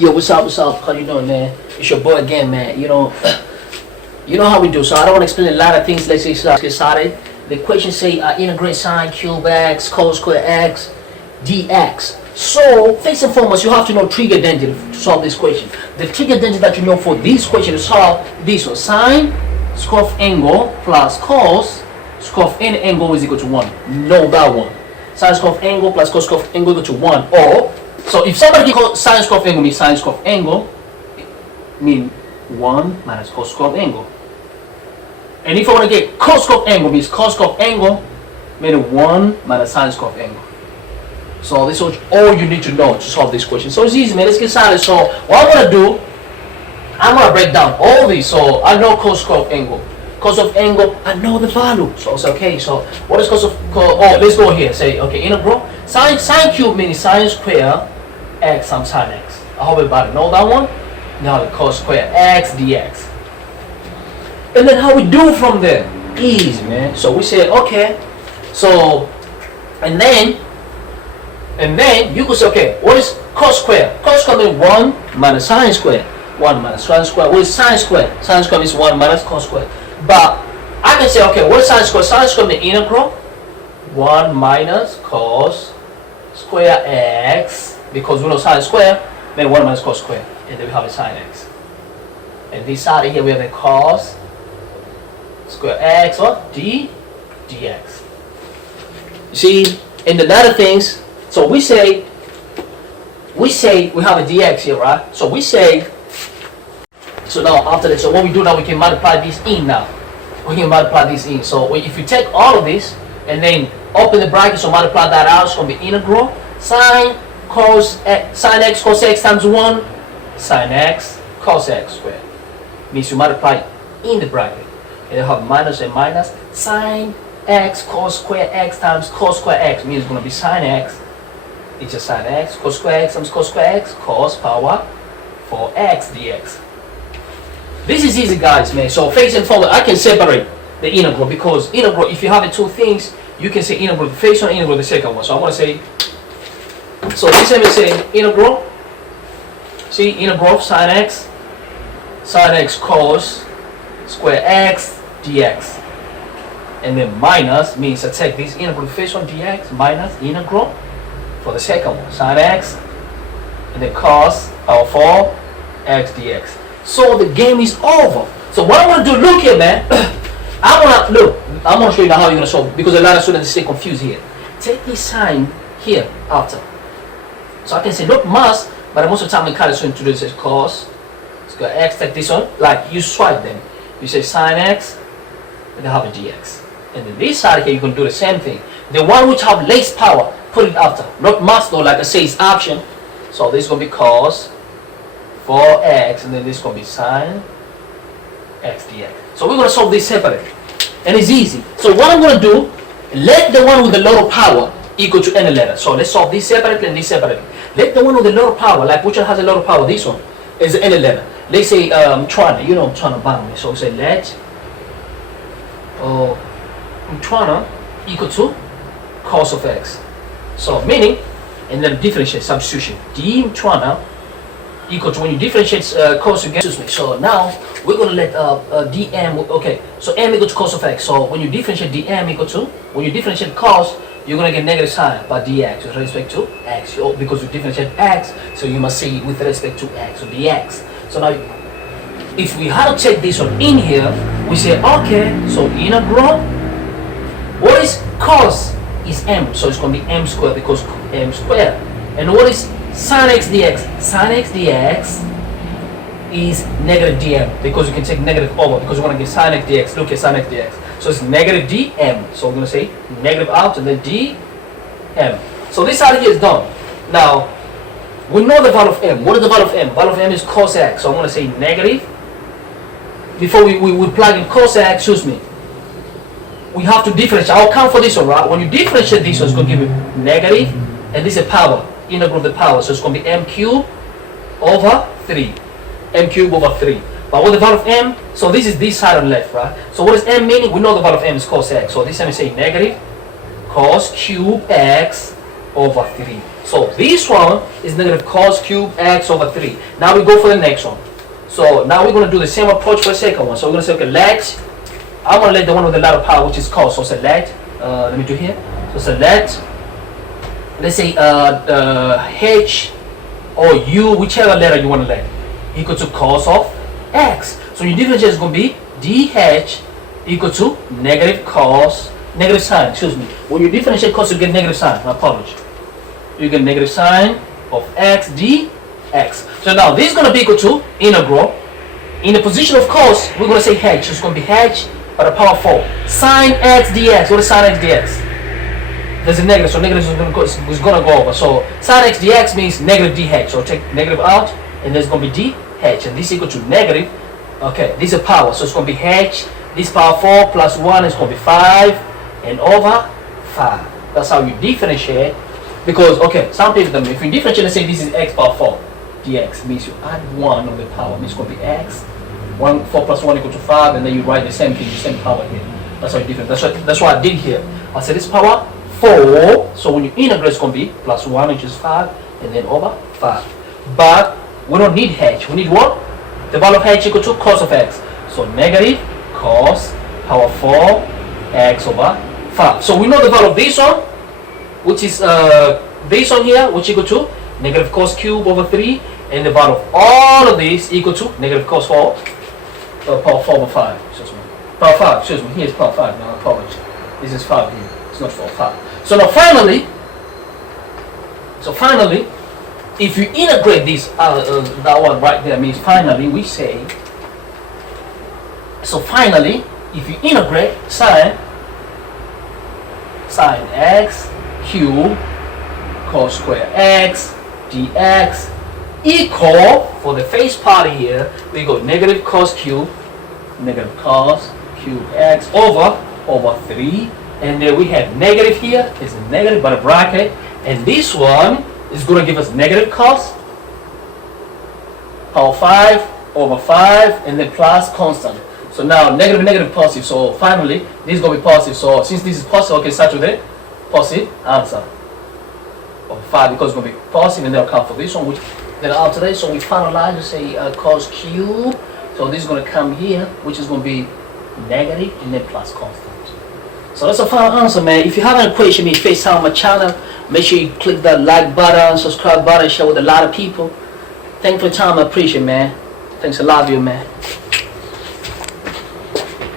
Yo, what's up, what's up? How you doing, man? It's your boy again, man. You know how we do, so I don't want to explain a lot of things. Let's get started. The equation say integrate sine cube x cos square x dx. So, first and foremost, you have to know trig identity to solve this equation. The trig identity that you know for this equation to solve this one, sine square of angle plus cos square of any angle is equal to 1. Know that one. Sine square of angle plus cos square of angle equal to 1. Or, so if somebody can call sine square of angle means sine square of angle, mean 1 minus cos square of angle. And if I want to get cos square of angle means cos square of angle, meaning 1 minus sine square of angle. So this is all you need to know to solve this question. So it's easy, man. Let's get started. So what I'm gonna do, I'm gonna break down all these. So I know cos square of angle. Cos of angle, I know the value. So it's okay. So what is cos of let's go here. Say okay, integral. Sine cube means sine square x times sine x. I hope everybody know that one. Now the cos square x dx. And then how we do from there? Easy, man. So we say okay. So and then you could say, okay, what is cos square? Cos square means 1 minus sine square. 1 minus sine square. What is sine square? Sine square means 1 minus cos square. But I can say, okay, what is sine square? Sine square means integral 1 minus cos square x, because we know sine square, then 1 minus cos square. And then we have a sine x. And this side here we have a cos square x or dx. You see, and the other things, so we say we have a dx here, right? So we say, so now after that, so what we do now, we can multiply this in now. We can multiply this in. So if you take all of this and then open the bracket, so multiply that out, it's going to be integral sine x cos x times 1 sine x cos x squared. Means you multiply in the bracket. And you have minus and minus. Sine x cos square x times cos square x means it's going to be sine x. It's just sine x, cos square x times cos square x, cos power 4x dx. This is easy, guys, man. So face and forward, I can separate the integral, because integral, if you have the two things, you can say integral the first one, integral the second one. So I want to say, so this time we say integral, see, integral of sine x cos square x dx. And then minus means I take this integral the first one dx minus integral for the second one, sine x, and then cos power 4 x dx. So the game is over. So what I'm going to do, look here, man. I'm going to show you now how you're going to solve it, because a lot of students stay confused here. Take this sign here after. So I can say, look, must, but most of the time I kind of to do this as cos square x, take this one, like you swipe them. You say sine x, and then have a dx. And then this side here, you can do the same thing. The one which have less power, put it after. Not must though, like I say, it's option. So this is going to be cos 4x, and then this is going to be sine x dx. So we're going to solve this separately. And it's easy. So what I'm going to do, let the one with the lower power equal to any letter. So let's solve this separately and this separately. Let the one with the lower power, like which one has a lower power, this one, is any letter. Let's say Trana, you know Trana boundary. So say let Trana equal to cos of x. So meaning, and then differentiate, substitution. D Trana equal to, when you differentiate cos, you get, excuse me. So now we're going to let dm, okay, so m equal to cos of x. So when you differentiate dm equal to, when you differentiate cos, you're going to get negative sign by dx with respect to x. Because you differentiate x, so you must say with respect to x, so dx. So now, if we had to take this one in here, we say, okay, so integral, what is cos is m, so it's going to be m squared, because m squared. And what is sin x dx? Sin x dx is negative dm, because you can take negative over, because we want to get sin x dx. Look at sin x dx. So it's negative dm. So we're going to say negative out and then dm. So this side here is done. Now, we know the value of m. What is the value of m? The value of m is cos x. So I'm going to say negative. Before we plug in cos x, excuse me, we have to differentiate. I'll count for this one, right? When you differentiate this one, it's going to give you negative, and this is a power, integral of the power. So it's going to be m cubed over 3. M cubed over 3. But what the value of m? So this is this side on the left, right? So what is m meaning? We know the value of m is cos x. So this time we say negative cos cube x over 3. So this one is negative cos cube x over 3. Now we go for the next one. So now we're going to do the same approach for the second one. So we're going to say, okay, let, I'm going to let the one with the letter power, which is cos. So select, let me do here. So select, let's say h or u, whichever letter you want to let, equal to cos of x. So your differential is going to be dh equal to negative cos, negative sign, excuse me. When you differentiate cos, you get negative sign. I apologize. You get negative sign of x dx. So now this is going to be equal to integral. In the position of cos, we're going to say h. So it's going to be h by the power 4. Sine x dx. What is sine x dx? There's a negative, so negative is going to go over. So sine x dx means negative dh. So take negative out, and there's going to be dh. And this is equal to negative. Okay, this is power. So it's going to be h. This power 4 plus 1 is going to be 5 and over 5. That's how you differentiate. Because, okay, some people, if you differentiate, let's say this is x power 4 dx, means you add 1 on the power, means it's going to be x. 4 plus 1 equal to 5, and then you write the same thing, the same power here. That's how you differentiate. That's what I did here. I said this power 4, so when you integrate, it's going to be plus 1, which is 5, and then over 5. But we don't need h. We need what? The value of h equal to cos of x. So negative cos power 4 x over 5. So we know the value of this one, which is this one here, which equal to negative cos cube over 3, and the value of all of this equal to negative cos 4 power 4 over 5. Excuse me. Power 5, excuse me. Here's power 5. Now I apologize. This is 5 here. It's not 4, 5. So now finally, if you integrate this, that one right there means finally we say, so finally, if you integrate sine x cube cos square x dx equal, for the face part here, we go negative cos cube x over 3, and then we have negative here, it's a negative but a bracket, and this one is going to give us negative cos power 5 over 5, and then plus constant. So now negative, negative, positive. So finally, this is going to be positive. So since this is positive, okay, start with the positive answer of 5, because it's going to be positive, and they'll count for this one, which then after that, so we finalize to say cos cube. So this is going to come here, which is going to be negative, and then plus constant. So that's the final answer, man. If you have any question, me FaceTime on my channel. Make sure you click that like button, subscribe button, share with a lot of people. Thanks for your time, I appreciate it, man. Thanks, I love you, man.